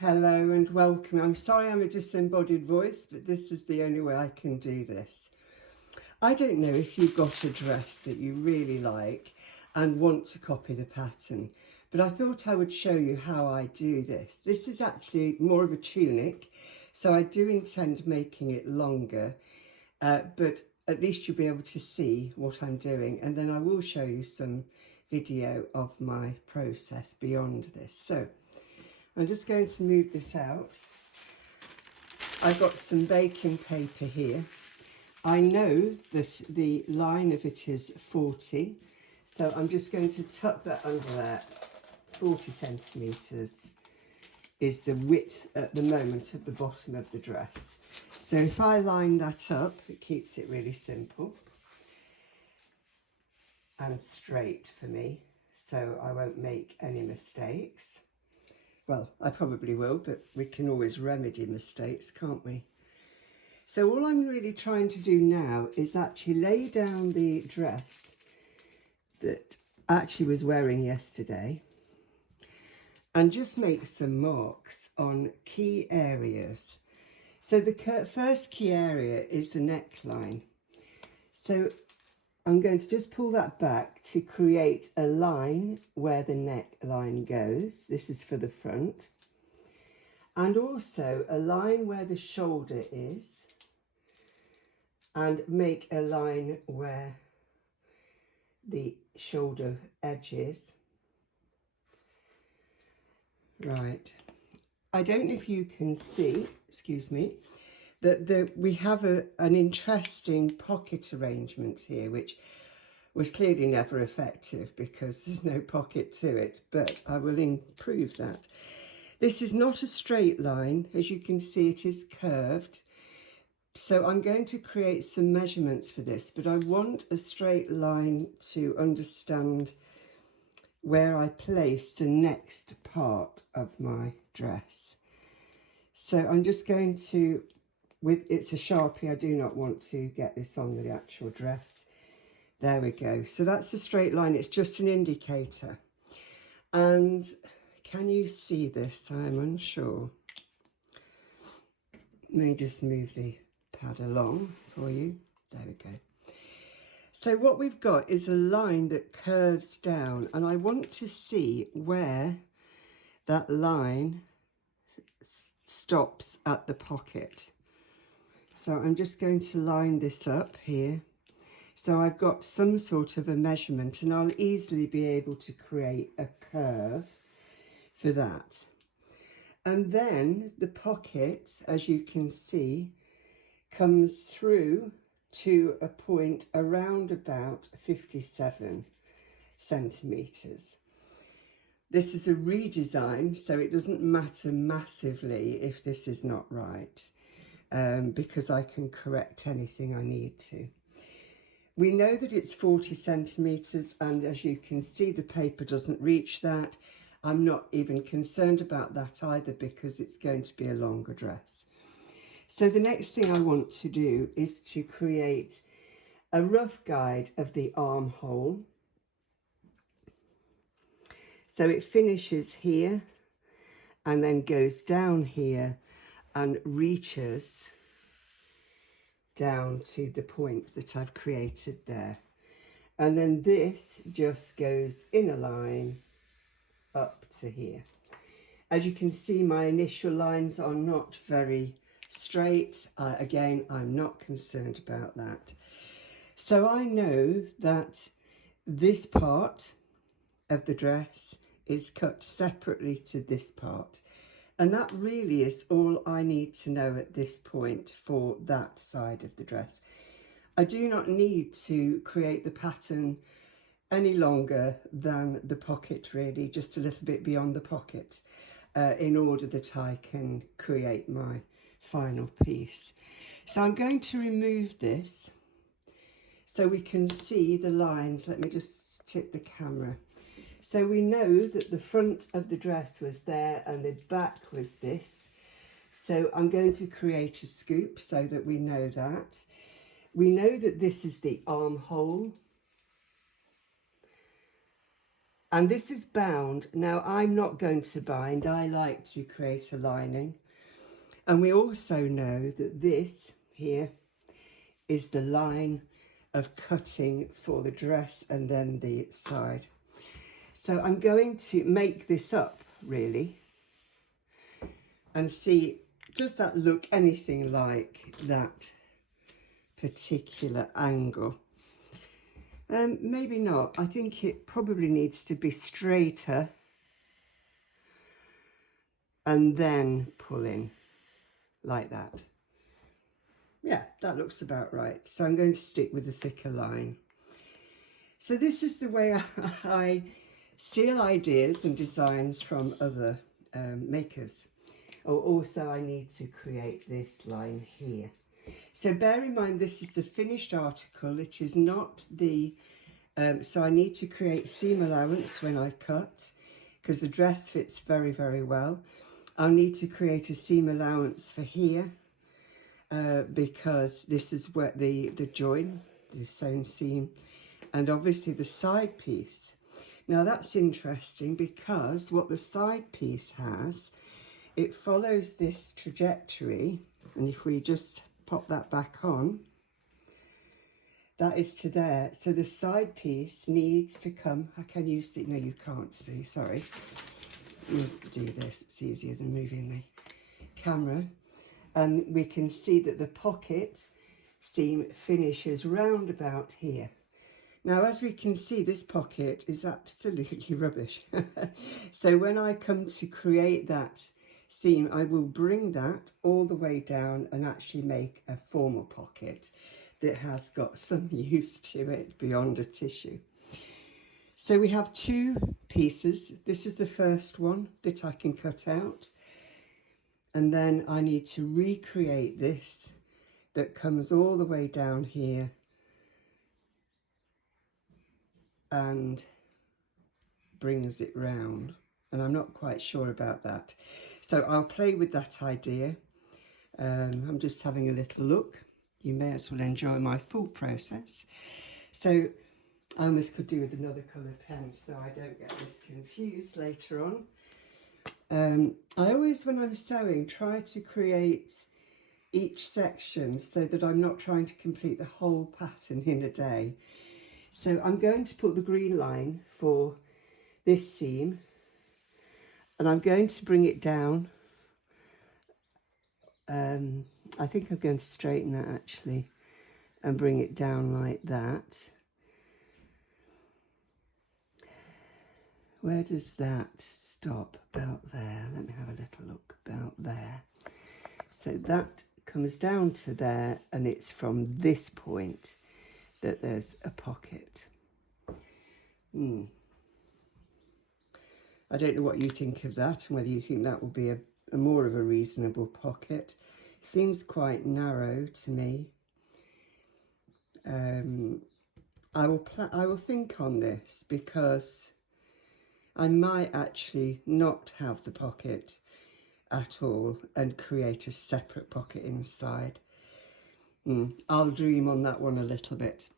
Hello and welcome. I'm sorry I'm a disembodied voice, but this is the only way I can do this. I don't know if you've got a dress that you really like and want to copy the pattern, but I thought I would show you how I do this. This is actually more of a tunic, so I do intend making it longer, but at least you'll be able to see what I'm doing, and then I will show you some video of my process beyond this. So I'm just going to move this out. I've got some baking paper here. I know that the line of it is 40, so I'm just going to tuck that under there. 40 centimetres is the width at the moment of the bottom of the dress. So if I line that up, it keeps it really simple and straight for me, so I won't make any mistakes. Well, I probably will, but we can always remedy mistakes, can't we? So all I'm really trying to do now is actually lay down the dress that I actually was wearing yesterday and just make some marks on key areas. So the first key area is the neckline. So I'm going to just pull that back to create a line where the neckline goes. This is for the front. And also a line where the shoulder is. And make a line where the shoulder edge is. Right. I don't know if you can see, excuse me, that we have an interesting pocket arrangement here, which was clearly never effective because there's no pocket to it, but I will improve that. This is not a straight line. As you can see, it is curved. So I'm going to create some measurements for this, but I want a straight line to understand where I place the next part of my dress. So I'm just going to, it's a Sharpie, I do not want to get this on the actual dress. There we go. So that's the straight line, it's just an indicator. And can you see this? I'm unsure. Let me just move the pad along for you. There we go. So what we've got is a line that curves down, and I want to see where that line stops at the pocket. So I'm just going to line this up here. So I've got some sort of a measurement, and I'll easily be able to create a curve for that. And then the pocket, as you can see, comes through to a point around about 57 centimetres. This is a redesign, so it doesn't matter massively if this is not right, because I can correct anything I need to. We know that it's 40 centimetres, and as you can see, the paper doesn't reach that. I'm not even concerned about that either because it's going to be a longer dress. So the next thing I want to do is to create a rough guide of the armhole. So it finishes here and then goes down here and reaches down to the point that I've created there. And then this just goes in a line up to here. As you can see, my initial lines are not very straight. Again, I'm not concerned about that. So I know that this part of the dress is cut separately to this part. And that really is all I need to know at this point for that side of the dress. I do not need to create the pattern any longer than the pocket, really, just a little bit beyond the pocket, in order that I can create my final piece. So I'm going to remove this so we can see the lines. Let me just tip the camera. So we know that the front of the dress was there and the back was this. So I'm going to create a scoop so that we know that. We know that this is the armhole. And this is bound. Now, I'm not going to bind. I like to create a lining. And we also know that this here is the line of cutting for the dress and then the side. So I'm going to make this up, really, and see, does that look anything like that particular angle? Maybe not. I think it probably needs to be straighter and then pull in like that. Yeah, that looks about right. So I'm going to stick with the thicker line. So this is the way I steal ideas and designs from other makers. Oh, also I need to create this line here. So bear in mind, this is the finished article. It is not the, so I need to create seam allowance when I cut, because the dress fits very, very well. I'll need to create a seam allowance for here, because this is where the join, the sewn seam, and obviously the side piece. Now that's interesting, because what the side piece has, it follows this trajectory, and if we just pop that back on, that is to there. So the side piece needs to come. Can you see? No, you can't see, sorry. We'll do this, it's easier than moving the camera. And we can see that the pocket seam finishes round about here. Now, as we can see, this pocket is absolutely rubbish. So when I come to create that seam, I will bring that all the way down and actually make a formal pocket that has got some use to it beyond a tissue. So we have two pieces. This is the first one that I can cut out. And then I need to recreate this that comes all the way down here and brings it round. And I'm not quite sure about that. So I'll play with that idea. I'm just having a little look. You may as well enjoy my full process. So I almost could do with another colour pen so I don't get this confused later on. I always, when I'm sewing, try to create each section so that I'm not trying to complete the whole pattern in a day. So I'm going to put the green line for this seam, and I'm going to bring it down. I think I'm going to straighten that actually and bring it down like that. Where does that stop? About there. Let me have a little look. About there. So that comes down to there, and it's from this point that there's a pocket. I don't know what you think of that, and whether you think that will be a more of a reasonable pocket. Seems quite narrow to me. I will think on this, because I might actually not have the pocket at all and create a separate pocket inside. I'll dream on that one a little bit.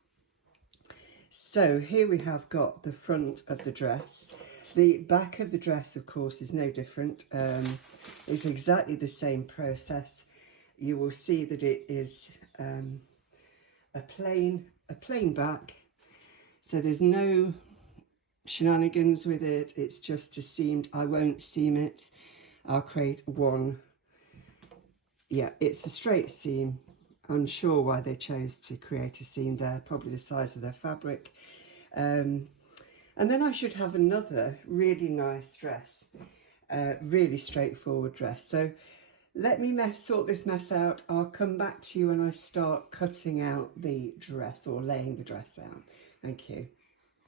So here we have got the front of the dress. The back of the dress, of course, is no different. It's exactly the same process. You will see that it is a plain back. So there's no shenanigans with it. It's just a seamed. I won't seam it. I'll create one. Yeah, it's a straight seam. I'm sure why they chose to create a seam there, probably the size of their fabric. And then I should have another really nice dress, really straightforward dress. So let me sort this mess out. I'll come back to you when I start cutting out the dress or laying the dress out. Thank you.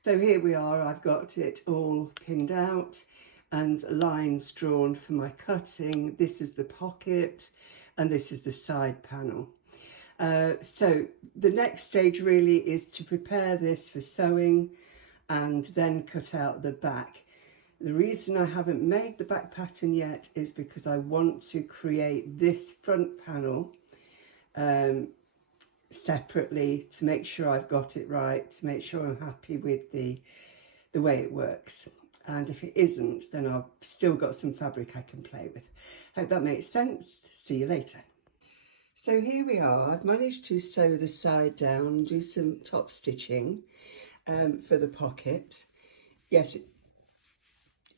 So here we are. I've got it all pinned out and lines drawn for my cutting. This is the pocket and this is the side panel. So the next stage really is to prepare this for sewing and then cut out the back. The reason I haven't made the back pattern yet is because I want to create this front panel separately to make sure I've got it right, to make sure I'm happy with the the way it works. And if it isn't, then I've still got some fabric I can play with. Hope that makes sense. See you later. So here we are. I've managed to sew the side down, do some top stitching for the pocket. Yes,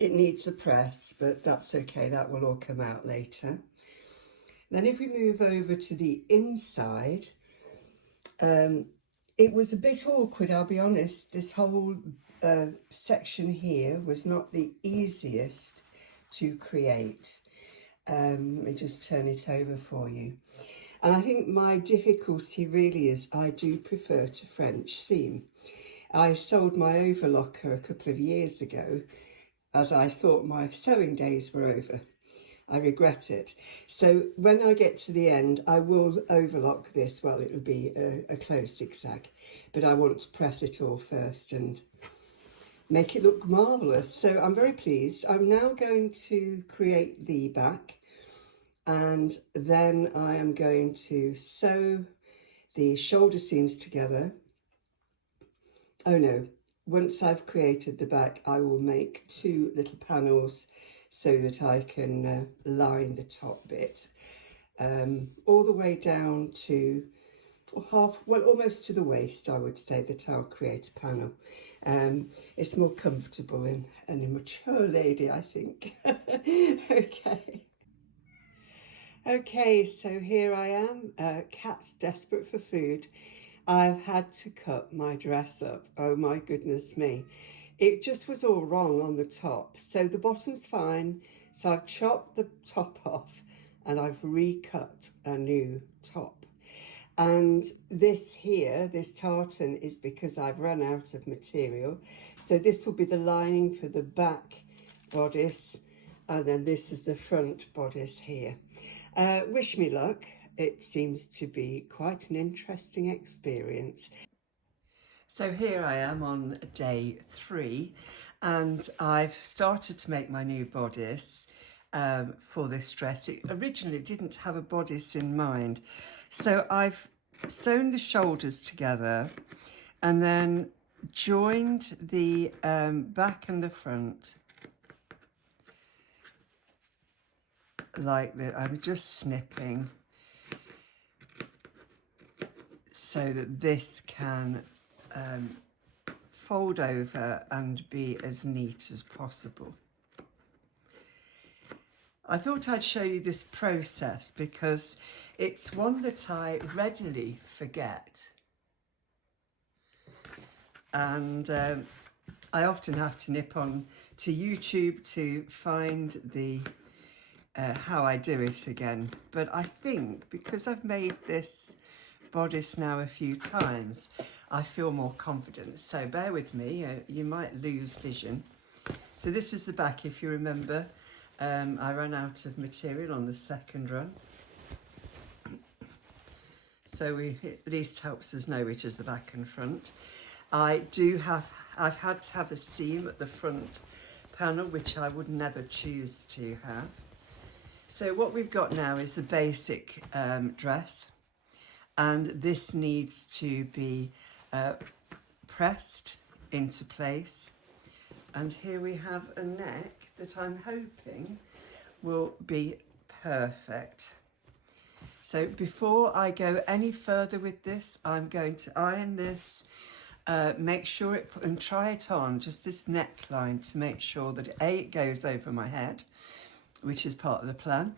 it needs a press, but that's okay. That will all come out later. Then if we move over to the inside, it was a bit awkward, I'll be honest. This whole section here was not the easiest to create. Let me just turn it over for you. And I think my difficulty really is I do prefer to French seam. I sold my overlocker a couple of years ago as I thought my sewing days were over. I regret it. So when I get to the end, I will overlock this. Well, it'll be a closed zigzag, but I want to press it all first and make it look marvellous. So I'm very pleased. I'm now going to create the back, and then I am going to sew the shoulder seams together. Oh no, once I've created the back, I will make 2 little panels so that I can line the top bit all the way down to almost to the waist. I would say that I'll create a panel. It's more comfortable in an immature lady, I think. Okay, so here I am, cat's desperate for food. I've had to cut my dress up. Oh my goodness me. It just was all wrong on the top. So the bottom's fine. So I've chopped the top off and I've recut a new top. And this here, this tartan, is because I've run out of material. So this will be the lining for the back bodice. And then this is the front bodice here. Wish me luck. It seems to be quite an interesting experience. So here I am on day 3, and I've started to make my new bodice for this dress. It originally didn't have a bodice in mind. So I've sewn the shoulders together and then joined the back and the front like that. I'm just snipping so that this can fold over and be as neat as possible. I thought I'd show you this process because it's one that I readily forget, and I often have to nip on to YouTube to find the how I do it again. But I think because I've made this bodice now a few times, I feel more confident. So bear with me, you might lose vision. So this is the back, if you remember. I ran out of material on the second run. So it at least helps us know which is the back and front. I've had to have a seam at the front panel, which I would never choose to have. So what we've got now is the basic dress, and this needs to be pressed into place. And here we have a neck that I'm hoping will be perfect. So before I go any further with this, I'm going to iron this, make sure it, and try it on, just this neckline, to make sure that it goes over my head, which is part of the plan,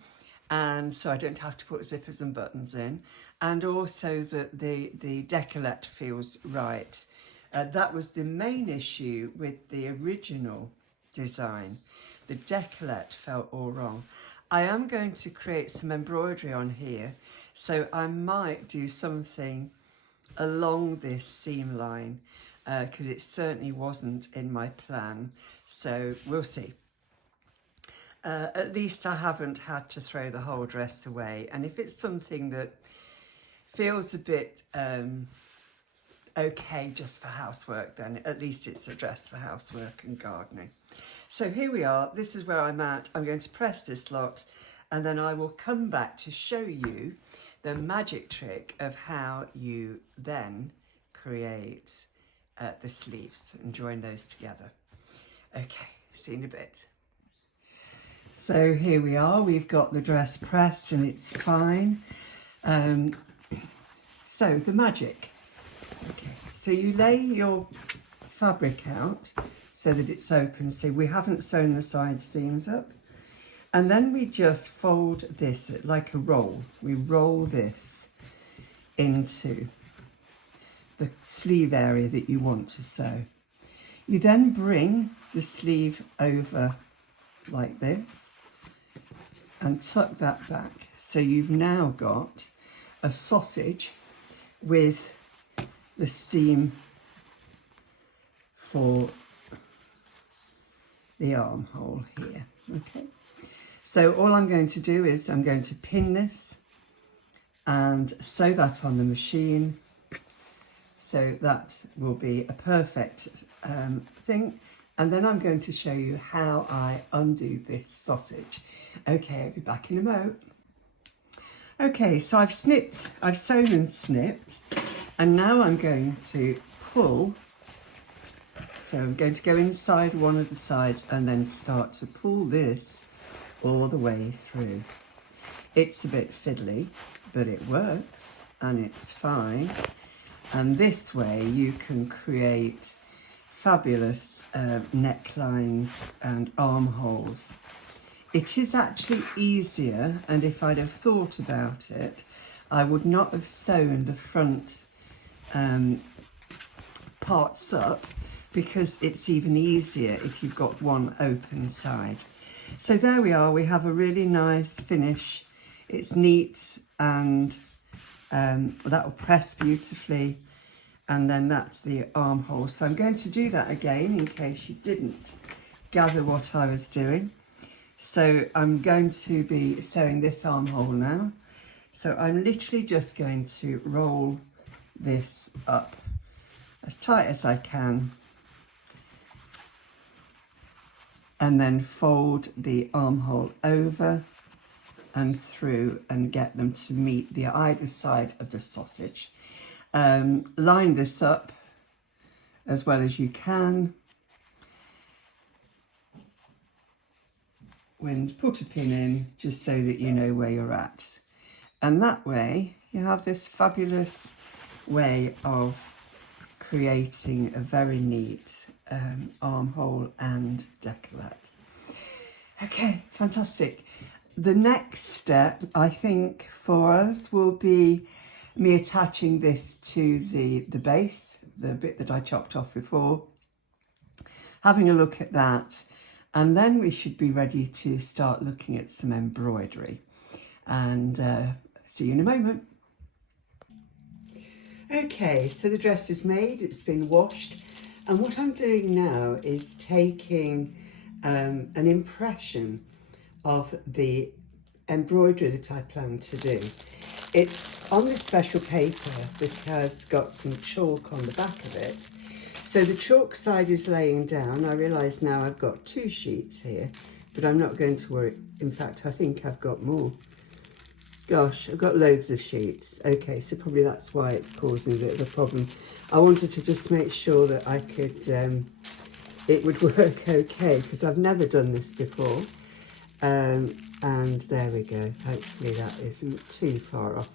and so I don't have to put zippers and buttons in, and also that the decollete feels right. That was the main issue with the original design. The decollete felt all wrong. I am going to create some embroidery on here, so I might do something along this seam line, because it certainly wasn't in my plan, so we'll see. At least I haven't had to throw the whole dress away, and if it's something that feels a bit okay just for housework, then at least it's a dress for housework and gardening. So here we are, this is where I'm at. I'm going to press this lot, and then I will come back to show you the magic trick of how you then create the sleeves and join those together. Okay, see you in a bit. So here we are, we've got the dress pressed and it's fine. So the magic. Okay, so you lay your fabric out so that it's open. So we haven't sewn the side seams up. And then we just fold this like a roll. We roll this into the sleeve area that you want to sew. You then bring the sleeve over like this and tuck that back. So you've now got a sausage with the seam for the armhole here, okay? So all I'm going to do is I'm going to pin this and sew that on the machine. So that will be a perfect thing. And then I'm going to show you how I undo this sausage. Okay, I'll be back in a moment. Okay, so I've sewn and snipped, and now I'm going to pull. So I'm going to go inside one of the sides and then start to pull this all the way through. It's a bit fiddly, but it works and it's fine. And this way you can create fabulous necklines and armholes. It is actually easier, and if I'd have thought about it, I would not have sewn the front parts up, because it's even easier if you've got one open side. So there we are, we have a really nice finish. It's neat and that will press beautifully, and then that's the armhole. So I'm going to do that again in case you didn't gather what I was doing. So I'm going to be sewing this armhole now. So I'm literally just going to roll this up as tight as I can, and then fold the armhole over and through and get them to meet the either side of the sausage. Line this up as well as you can, and put a pin in just so that you know where you're at. And that way you have this fabulous way of creating a very neat armhole and decollete. Okay, fantastic. The next step, I think, for us will be me attaching this to the base, the bit that I chopped off before, having a look at that, and then we should be ready to start looking at some embroidery. And see you in a moment. Okay, so the dress is made, it's been washed, and what I'm doing now is taking an impression of the embroidery that I plan to do. It's on this special paper that has got some chalk on the back of it. So the chalk side is laying down. I realise now I've got 2 sheets here, but I'm not going to worry. In fact, I think I've got more. Gosh, I've got loads of sheets. Okay, so probably that's why it's causing a bit of a problem. I wanted to just make sure that I could, it would work okay, because I've never done this before. And there we go. Hopefully that isn't too far off.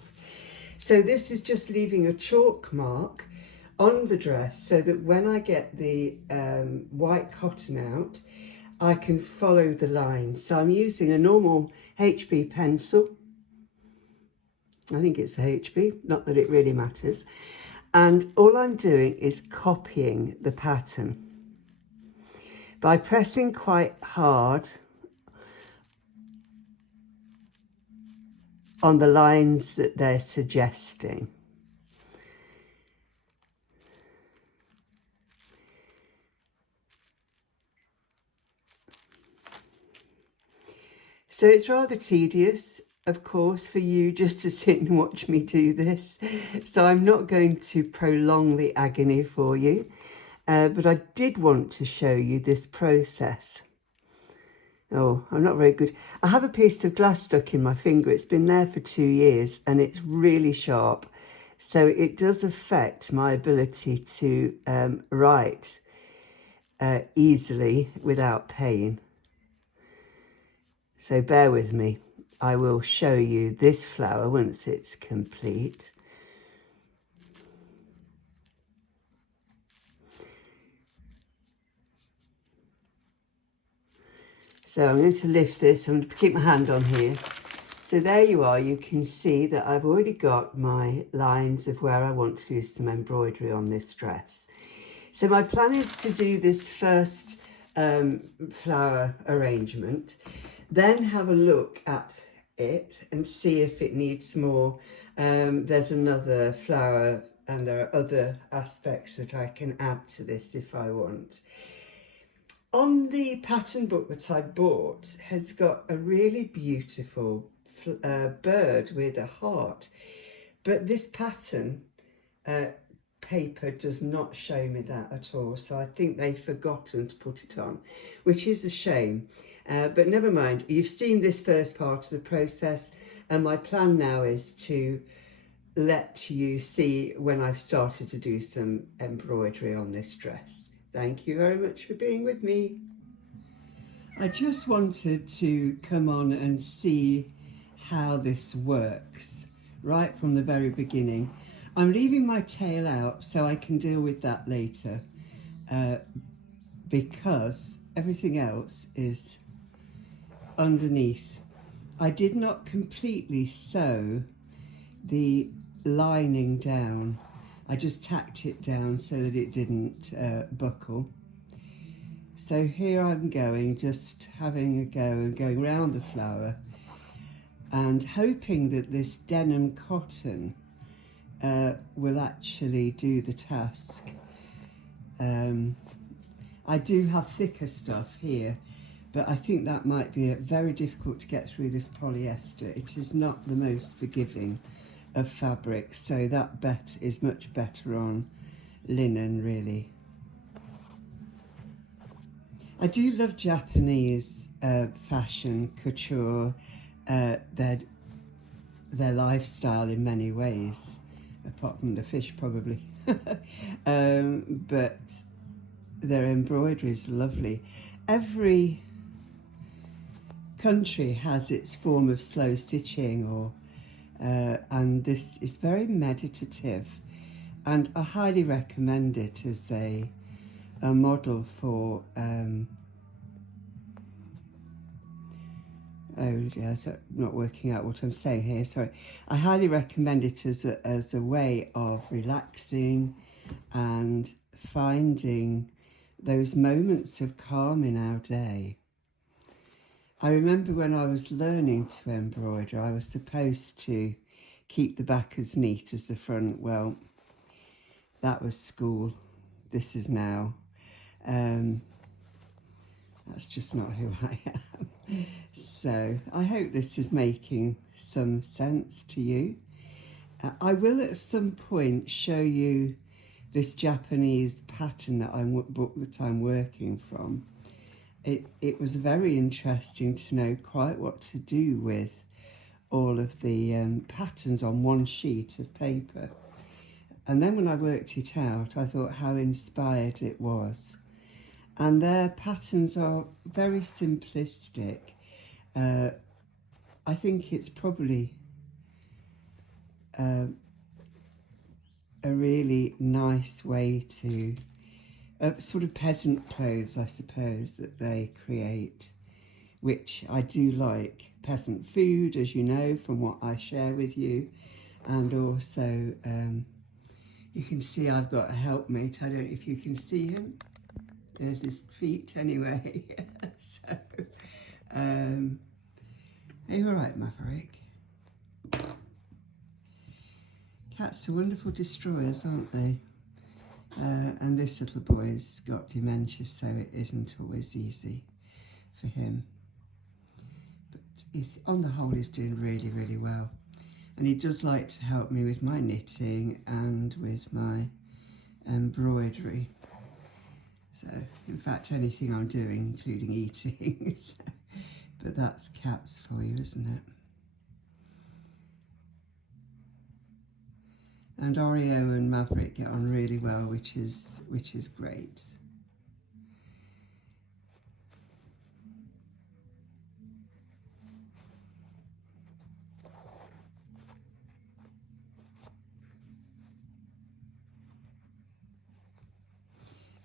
So this is just leaving a chalk mark on the dress so that when I get the white cotton out, I can follow the line. So I'm using a normal HB pencil. I think it's a HB, not that it really matters. And all I'm doing is copying the pattern by pressing quite hard on the lines that they're suggesting. So it's rather tedious, of course, for you just to sit and watch me do this. So I'm not going to prolong the agony for you, but I did want to show you this process. Oh, I'm not very good. I have a piece of glass stuck in my finger. It's been there for 2 years and it's really sharp. So it does affect my ability to write easily without pain. So bear with me. I will show you this flower once it's complete. So I'm going to lift this. I'm going to keep my hand on here. So there you are. You can see that I've already got my lines of where I want to do some embroidery on this dress. So my plan is to do this first flower arrangement, then have a look at it and see if it needs more. There's another flower and there are other aspects that I can add to this if I want. On the pattern book that I bought has got a really beautiful bird with a heart, but this pattern paper does not show me that at all, so I think they've forgotten to put it on, which is a shame, but never mind. You've seen this first part of the process, and my plan now is to let you see when I've started to do some embroidery on this dress. Thank you very much for being with me. I just wanted to come on and see how this works right from the very beginning. I'm leaving my tail out so I can deal with that later, because everything else is underneath. I did not completely sew the lining down. I just tacked it down so that it didn't buckle. So here I'm going, just having a go and going round the flower and hoping that this denim cotton will actually do the task. I do have thicker stuff here, but I think that might be very difficult to get through this polyester. It is not the most forgiving of fabrics, so that bet is much better on linen, really. I do love Japanese fashion, couture, their lifestyle in many ways, apart from the fish probably. But their embroidery is lovely. Every country has its form of slow stitching, or and this is very meditative, and I highly recommend it as a model for oh yeah, so not working out what I'm saying here, sorry. I highly recommend it as a way of relaxing and finding those moments of calm in our day. I remember when I was learning to embroider, I was supposed to keep the back as neat as the front. Well, that was school. This is now. That's just not who I am. So I hope this is making some sense to you. I will at some point show you this Japanese pattern that book that I'm working from. It was very interesting to know quite what to do with all of the patterns on one sheet of paper. And then when I worked it out, I thought how inspired it was. And their patterns are very simplistic. I think it's probably a really nice way to, sort of peasant clothes, I suppose, that they create, which I do like. Peasant food, as you know, from what I share with you. And also, you can see I've got a helpmate. I don't know if you can see him. There's his feet anyway. So, are you all right, Maverick? Cats are wonderful destroyers, aren't they? And this little boy's got dementia, so it isn't always easy for him. But on the whole, he's doing really, really well. And he does like to help me with my knitting and with my embroidery. So, in fact, anything I'm doing, including eating. So, but that's cats for you, isn't it? And Oreo and Maverick get on really well, which is great.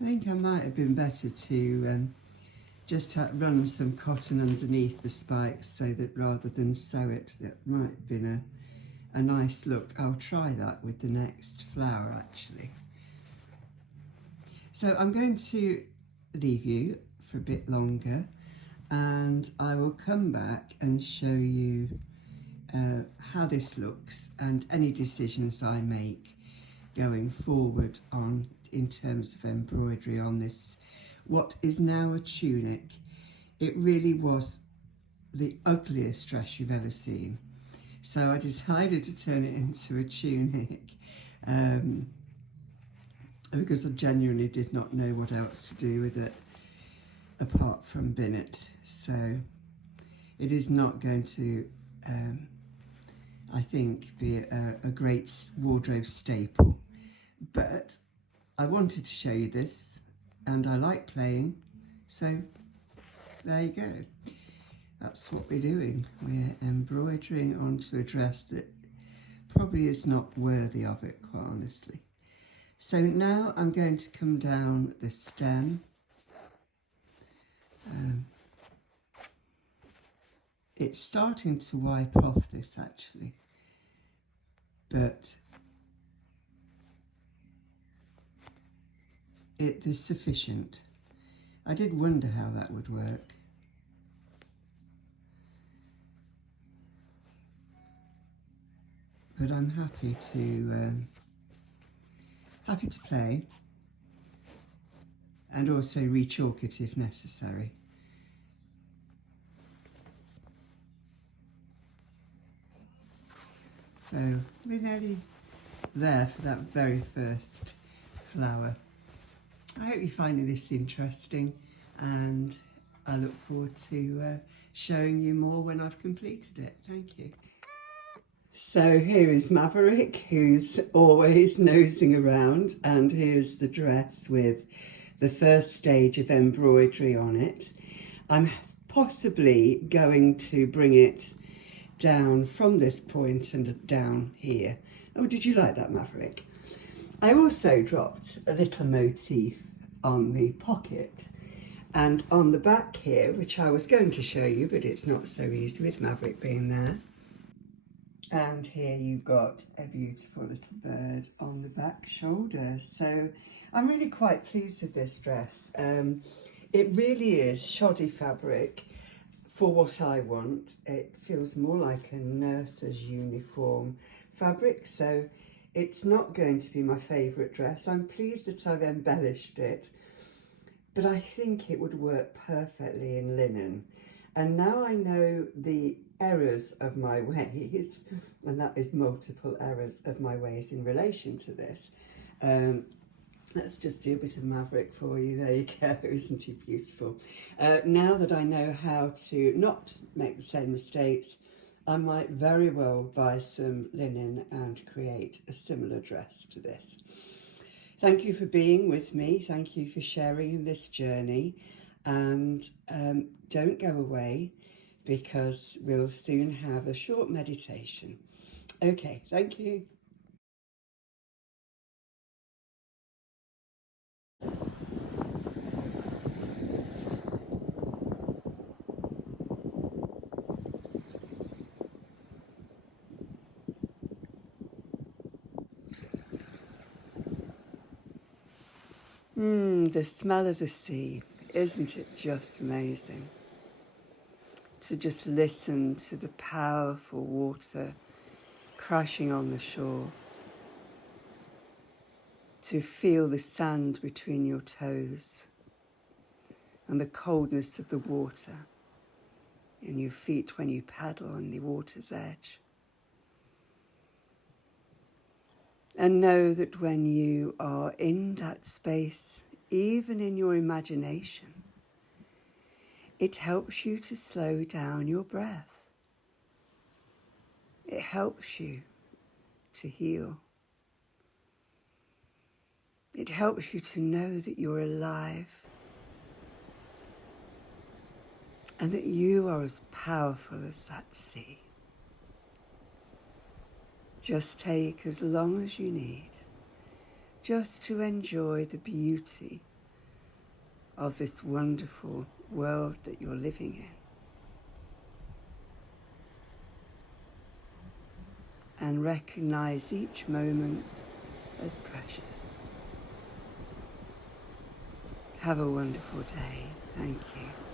I think I might have been better to just run some cotton underneath the spikes so that rather than sew it, that might have been a nice look. I'll try that with the next flower actually. So I'm going to leave you for a bit longer and I will come back and show you how this looks and any decisions I make going forward on in terms of embroidery on this, what is now a tunic. It really was the ugliest dress you've ever seen. So I decided to turn it into a tunic because I genuinely did not know what else to do with it apart from bin it. So it is not going to, I think, be a great wardrobe staple. But I wanted to show you this and I like playing, so there you go. That's what we're doing. We're embroidering onto a dress that probably is not worthy of it, quite honestly. So now I'm going to come down the stem. It's starting to wipe off this actually, but it is sufficient. I did wonder how that would work. But I'm happy to play and also rechalk it if necessary. So we're nearly there for that very first flower. I hope you're finding this interesting and I look forward to showing you more when I've completed it. Thank you. So here is Maverick, who's always nosing around, and here's the dress with the first stage of embroidery on it. I'm possibly going to bring it down from this point and down here. Oh, did you like that, Maverick? I also dropped a little motif on the pocket and on the back here, which I was going to show you, but it's not so easy with Maverick being there. And here you've got a beautiful little bird on the back shoulder. So I'm really quite pleased with this dress. It really is shoddy fabric for what I want. It feels more like a nurse's uniform fabric, so it's not going to be my favourite dress. I'm pleased that I've embellished it, but I think it would work perfectly in linen. And now I know the errors of my ways, and that is multiple errors of my ways in relation to this. Let's just do a bit of Maverick for you. There you go, isn't he beautiful? Now that I know how to not make the same mistakes, I might very well buy some linen and create a similar dress to this. Thank you for being with me. Thank you for sharing this journey. And don't go away, because we'll soon have a short meditation. Okay, thank you. The smell of the sea, isn't it just amazing? To just listen to the powerful water crashing on the shore, to feel the sand between your toes and the coldness of the water in your feet when you paddle on the water's edge. And know that when you are in that space, even in your imagination, it helps you to slow down your breath. It helps you to heal. It helps you to know that you're alive and that you are as powerful as that sea. Just take as long as you need just to enjoy the beauty of this wonderful world that you're living in. And recognize each moment as precious. Have a wonderful day. Thank you.